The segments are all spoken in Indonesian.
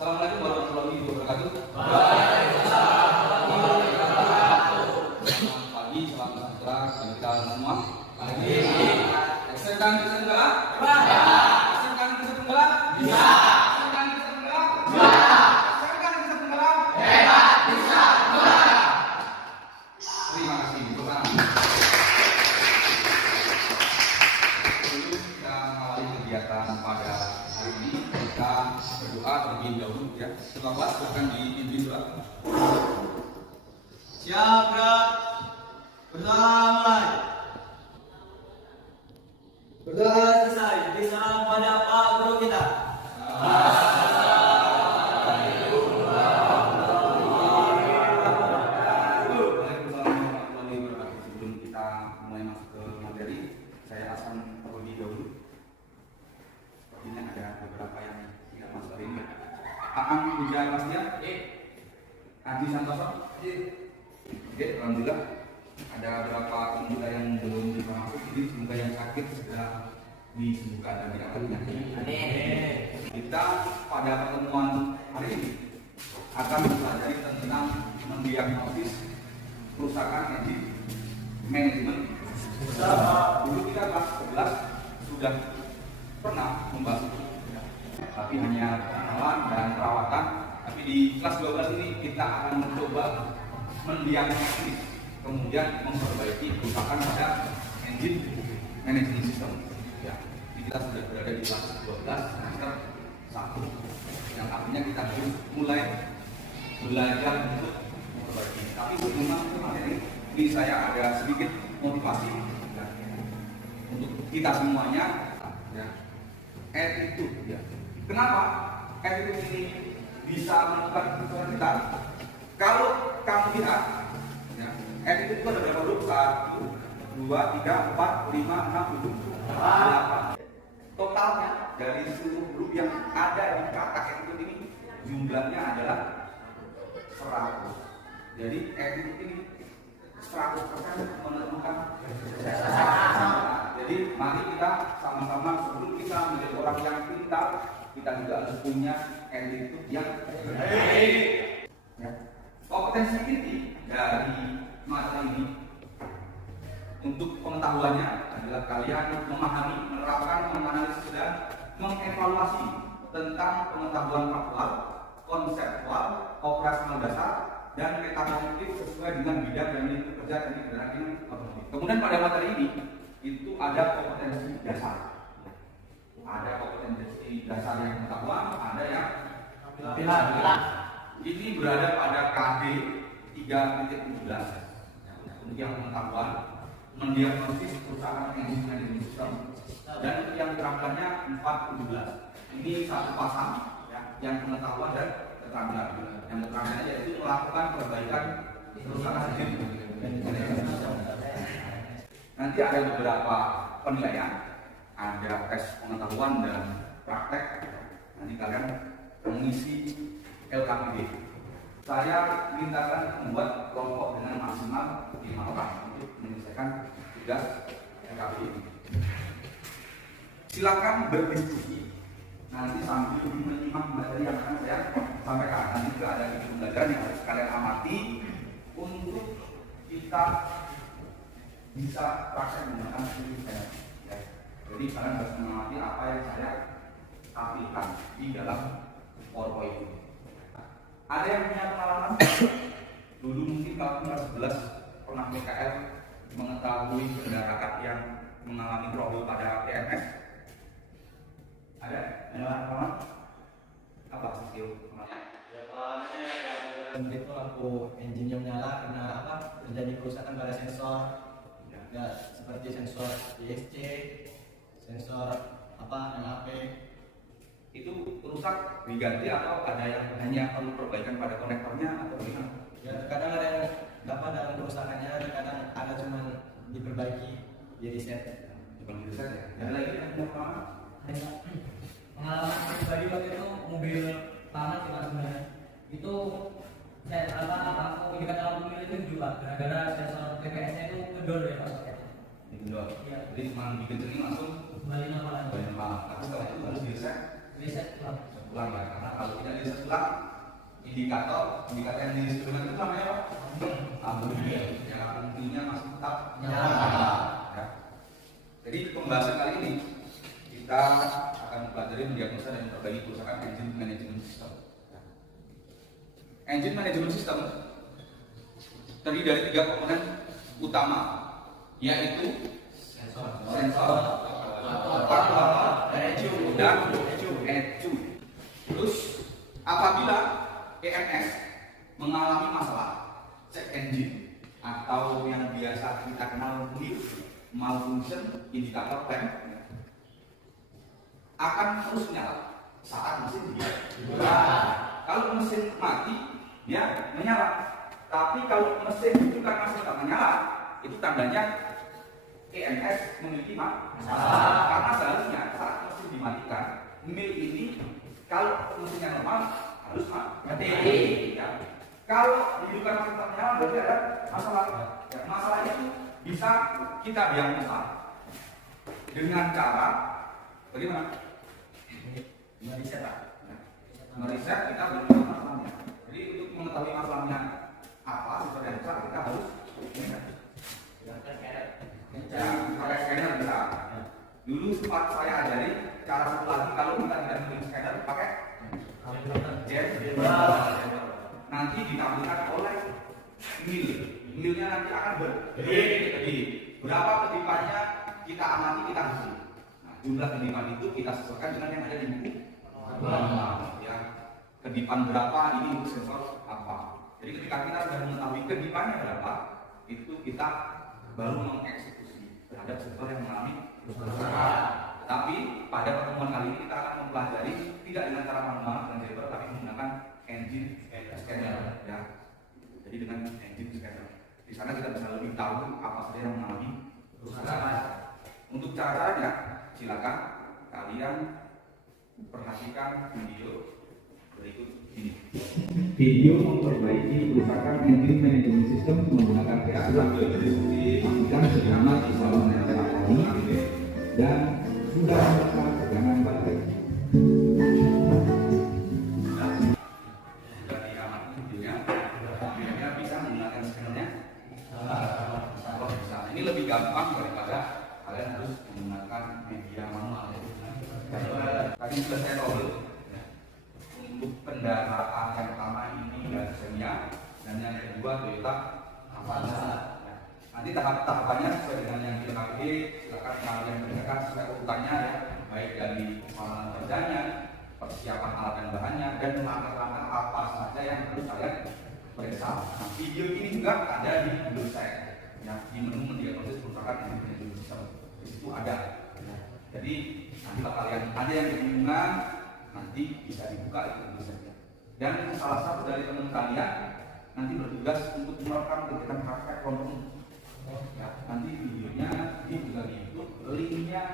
Assalamualaikum warahmatullahi wabarakatuh. Waalaikumsalam warahmatullahi wabarakatuh. Selamat pagi, selamat sejahtera bagi kita semua. Pagi. Silakan bisa tenggelam? Ya. Silakan bisa tenggelam? Bisa. Silakan bisa tenggelam? Bisa. Silakan bisa tenggelam? Hebat, bisa, tenggelam. Terima kasih. Sebelum kita mengawali kegiatan pada hari ini, kita berdoa terlebih dahulu ya. Selamat silakan dipimpin doa. Siap, gerak. Mulai. Berdoa selesai. Disalam pada Pak Guru kita. Sebelum kita mulai masuk ke materi, saya akan terlebih dahulu. Ini ada beberapa yang tidak masuk hari ini. Aang Puja Pastia, Adi Santoso, Oke, alhamdulillah ada beberapa pemuda yang belum bisa masuk. Jadi semoga yang sakit segera disembuhkan dan diangkatnya. Kita pada pertemuan hari ini akan mempelajari tentang mendiagnosis kerusakan engine manajemen. Dulu kita kelas 11 sudah pernah membahas itu, tapi hanya pengenalan dan perawatan. Tapi di kelas 12 ini kita akan mencoba mendiagnosis, kemudian memperbaiki kerusakan pada engine management system. Ya, jadi kita sudah berada di kelas 12 semester 1, yang artinya kita harus mulai belajar untuk memperbaiki. Tapi sebelum masuk ke materi ini, saya ada sedikit motivasi ya, untuk kita semuanya. Ya, attitude. Ya. Kenapa attitude ini bisa menentukan keputusan kita? Kalau kamu lihat, ya, attitude itu ada berapa huruf? 1, 2, 3, 4, 5, 6, 7, 8. Totalnya dari seluruh huruf yang ada di kata attitude ini jumlahnya adalah 100. Jadi attitude ini 100% menentukan kesuksesan. Jadi mari kita sama-sama, sebelum kita menjadi orang yang pintar, kita juga harus punya attitude yang baik. Ya. Kompetensi inti dari materi ini untuk pengetahuannya adalah kalian memahami, menerapkan, menganalisis dan mengevaluasi tentang pengetahuan faktual, konseptual, operasional dasar, dan metakognitif sesuai dengan bidang dan lingkup kerja dan kegiatan otomotif. Kemudian pada materi ini itu ada kompetensi dasar. Ada kompetensi dasar yang pengetahuan, ada yang pilihan. Ini berada pada KD 3.17 untuk yang pengetahuan, mendiagnosis kerusakan engine management system, dan yang keterampilannya 4.17. Ini satu pasang ya, yang pengetahuan dan keterampilan. Yang keterampilan yaitu melakukan perbaikan kerusakan engine management system. Nanti ada beberapa penilaian, ada tes pengetahuan dan praktek. Nanti kalian mengisi LKPD. Saya mintakan membuat kelompok dengan maksimal 5 orang untuk menyelesaikan tugas LKPD. Silakan berdiskusi nanti sambil menyimak materi yang akan saya sampaikan. Nanti juga ada video pembelajaran yang harus kalian amati untuk kita bisa praktek menggunakan studi saya. Ya. Jadi kalian harus mengamati apa yang saya tampilkan di dalam PowerPoint ini. Ada yang punya pengalaman? Dulu mungkin kalau kelas 11 pernah PKL mengetahui kendaraan yang mengalami trouble pada TMS? Ada? Ada pengalaman? Apa sih pengalamannya? Itu lampu engine yang menyala karena apa? Terjadi kerusakan pada sensor. Ya, seperti sensor ISC, sensor NAP. Itu rusak diganti atau ada yang hanya perlu perbaikan pada konektornya atau gimana? Ya, kadang ada yang dalam kerusakannya, kadang ada cuma diperbaiki, jadi reset. Bukan reset ya? Ada lagi yang mau pengalaman? Pengalaman pribadi waktu itu mobil tanah kita sebenarnya itu aku ini kata lampu itu juga gara-gara sensor TPS-nya itu kendor ya Pak. Kendor. Iya. Jadi cuma dikencengin langsung Kembali nama lagi. kembali normal. Tapi setelah itu harus di reset. Reset ulang. ulang ya, karena kalau tidak diriset ulang indikator yang diinstrumen itu namanya apa? Lambung. Ya, lampunya masih tetap nyala. Ya. Jadi pembahasan kali ini kita akan mempelajari mendiagnosa dan memperbaiki kerusakan engine management system. Ya. Engine management system terdiri dari 3 komponen utama, yaitu sensor, dan ECU. Terus apabila EMS mengalami masalah check engine atau yang biasa kita kenal malfunction indikator lamp akan terus menyala saat mesin dinyalakan. Kalau mesin mati dia menyala, tapi kalau mesin bukan masih tak menyala, itu tandanya EMS memiliki masalah. Karena seharusnya saat mesin dimatikan, mil ini kalau mesinnya normal harus mati. Ya. Kalau hidupkan masih tak menyala berarti ada masalah. Ya, masalahnya itu bisa kita diagnosa dengan cara bagaimana? Meriset. Meriset kita beritahu masalahnya. Jadi untuk mengetahui masalahnya apa, seperti apa kita harus pakai scanner bisa. Dulu sempat saya ajari cara satu lagi kalau kita tidak menggunakan scanner pakai nanti ditampilkan oleh mil. Milnya nanti akan berdiri. Berapa kedipannya kita amati, kita hitung. Nah, jumlah kedipan itu kita sesuaikan dengan yang ada di buku. Ya, kedipan berapa ini untuk sensor apa. Jadi ketika kita sudah mengetahui kedipannya berapa, itu kita baru mengeksekusi terhadap sensor yang mengalami kerusakan. Tapi pada pertemuan kali ini kita akan mempelajari tidak dengan cara manual dan paper, tapi menggunakan engine scanner. Ya. Jadi dengan engine scanner, di sana kita bisa lebih tahu apa saja yang mengalami kerusakan. Untuk cara-caranya, silakan kalian perhatikan video berikut ini. Video memperbaiki kerusakan engine management system menggunakan PA sambil berdiskusi pastikan selama di saluran ini dan sudah melakukan tegangan baterai. Sudah diamati videonya, videonya bisa menggunakan scannernya. Kalau bisa, ini lebih gampang daripada kalian harus menggunakan media manual. Tadi sudah saya tahu. Untuk pendaraan yang pertama ini Xenia dan yang kedua Toyota Avanza. Nanti tahapannya sesuai dengan yang di KPD, silakan kalian mendengarkan sesuai urutannya ya, baik dari pengalaman kerjanya, persiapan alat dan bahannya, dan langkah-langkah apa saja yang harus kalian periksa. Nah, video ini juga ada di Google saya, ya, di menu mendiagnosis kerusakan engine system. Di situ ada. Ya. Jadi nanti kalau kalian ada yang kebingungan, nanti bisa dibuka itu tulisannya. Dan salah satu dari teman kalian nanti bertugas untuk melakukan kegiatan praktek kelompok. Ya, nanti videonya juga di YouTube, linknya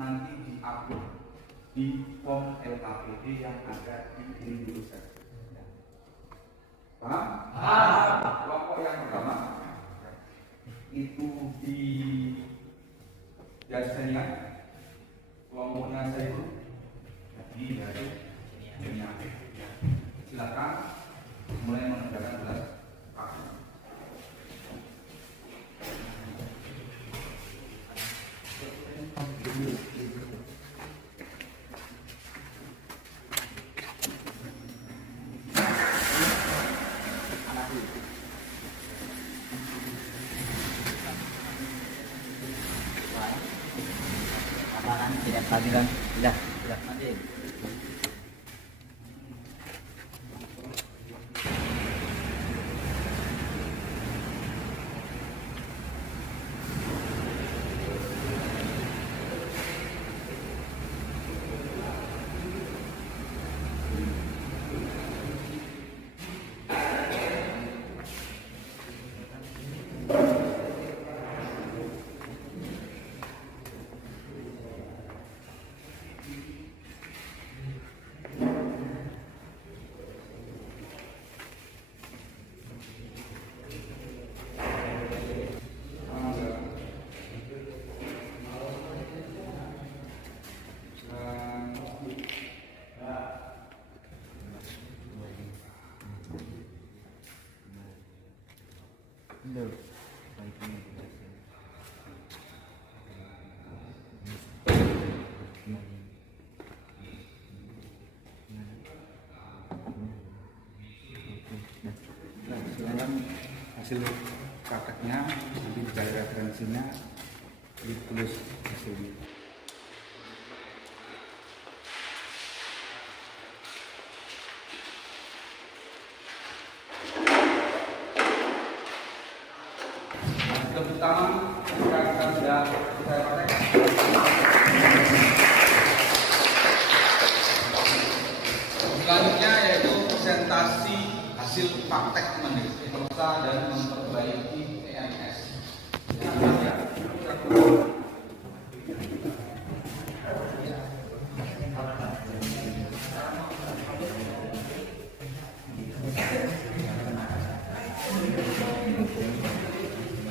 nanti diupload di form LKPD yang ada di Indonesia. Ya. Paham? Kelompok yang pertama itu di Jasenia, kelompoknya saya itu dari dunia. Silakan mulai mengerjakan tugas praktik. Tidak panggilan, sudah nanti. Nah, silakan hasil prakteknya, nanti dicari referensinya, ditulis hasilnya. Yang pertama, kita sudah selesai praktek. Selanjutnya yaitu presentasi hasil praktek mendiagnosa dan memperbaiki EMS.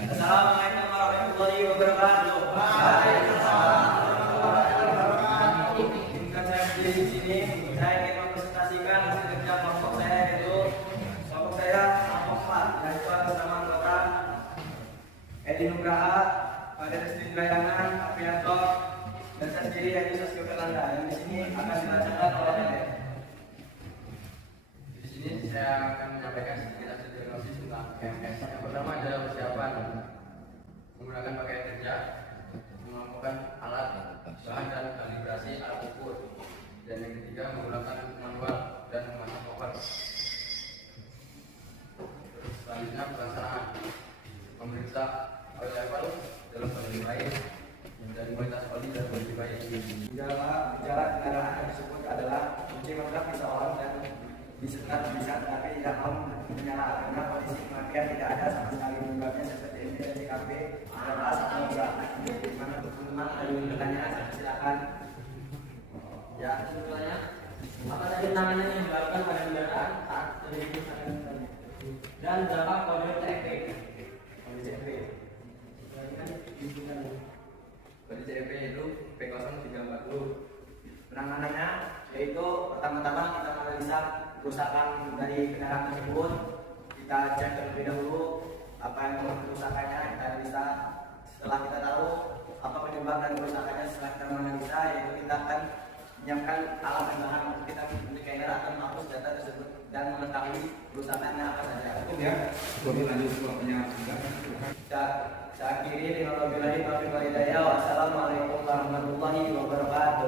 Assalamualaikum warahmatullahi wabarakatuh. Dengan saya berdiri di sini, saya ingin mempresentasikan hasil kerja kelompok saya, yaitu kelompok saya kelompok 4 yang bersama anggota Edi Nugraha, Pada Destri Bayangan, Aprianto, dan saya sendiri yaitu Saskia Fernanda. Yang di sini akan dilanjutkan oleh Dede. Di sini saya akan menyampaikan sedikit hasil diagnosis tentang EMS. Yang pertama adalah persiapan menggunakan pakaian kerja, mengelompokkan alat, bahan dan kalibrasi alat ukur. Dan yang ketiga menggunakan manual dan memasang cover. Selanjutnya pelaksanaan memeriksa oil level dalam kondisi baik dan kualitas oli dan kondisi baik. Gejala kendaraan tersebut adalah kunci meledak bisa on dan disekat bisa tetapi tidak mau menyala karena kondisi kematian tidak ada sama sekali penyebabnya seperti ini dari TKP adalah atau enggak. Mana teman-teman ada yang pertanyaan silakan. Ya, sebetulnya apa saja tangannya yang dilakukan pada kendaraan saat terjadi kerusakan dan berapa kode CFP? Kondisi CFP. Kode CFP itu P0340. Penanganannya yaitu pertama-tama kita menganalisa kerusakan dari kendaraan tersebut, kita cek terlebih dahulu apa yang kerusakannya, kita analisa. Setelah kita tahu apa penyebab dan kerusakannya, setelah kita menganalisa, yaitu kita akan menyiapkan alat dan bahan untuk kita scanner akan menghapus data tersebut dan mengetahui kerusakannya apa saja. Cukup ya. Kami lanjut ke penyampaian. Saya akhiri dengan wabillahi taufiq wal hidayah. Wassalamualaikum warahmatullahi wabarakatuh.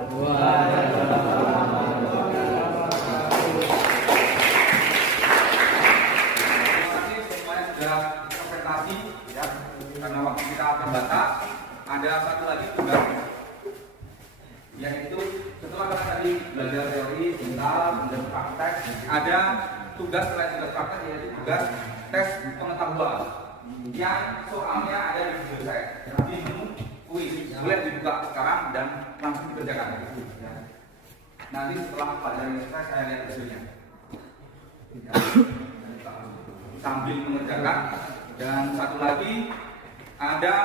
Presentasi ya, karena waktu kita terbatas. Ada satu lagi tugas, yaitu setelah kita tadi belajar teori, belajar praktek, ada tugas selain tugas praktek yaitu tugas tes pengetahuan yang soalnya ada di video saya, di menu kuis. Boleh dibuka sekarang dan langsung dikerjakan. Ya. Nanti setelah pelajaran selesai saya lihat hasilnya. Ya. Sambil mengerjakan. Dan satu lagi ada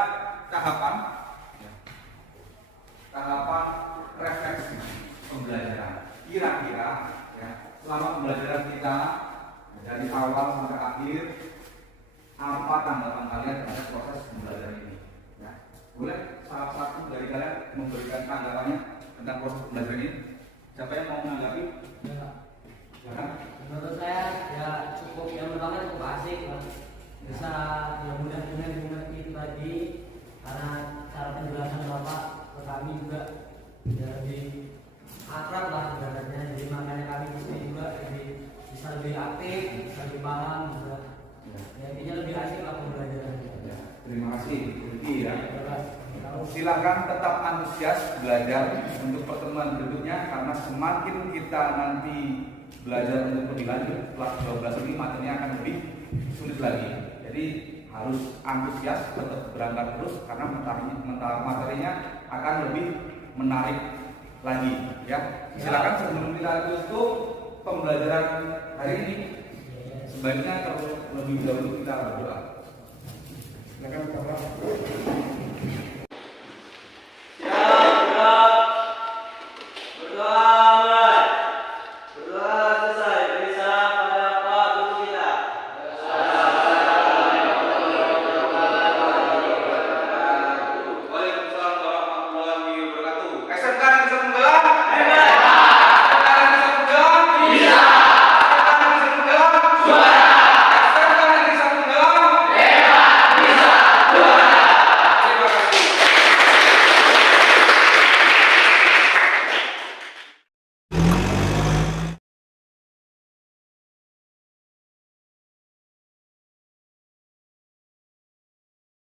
tahapan refleksi pembelajaran. Kira-kira ya, selama pembelajaran kita dari awal sampai akhir, apa tanggapan kalian terhadap proses pembelajaran ini? Ya. Boleh salah satu dari kalian memberikan tanggapannya tentang proses pembelajaran ini? Siapa yang mau menanggapi? Ya. Menurut saya ya cukup, yang pertama cukup asik lah. Bisa yang mudah dengan dimengerti tadi karena cara penjelasan Bapak ke kami juga ya lebih akrab lah ibaratnya, jadi makanya kami di sini juga lebih bisa lebih aktif, bisa lebih paham juga. Ya, intinya lebih asik lah pembelajaran. Ya. Terima kasih, Ruki ya. Silakan tetap antusias belajar untuk pertemuan berikutnya karena semakin kita nanti belajar untuk lebih lanjut kelas 12 ini materinya akan lebih sulit lagi. Jadi harus antusias, tetap berangkat terus karena materinya akan lebih menarik lagi ya. Silakan sebelum kita tutup pembelajaran hari ini sebaiknya terlebih dahulu kita berdoa. Silakan Bapak. Ya, berdoa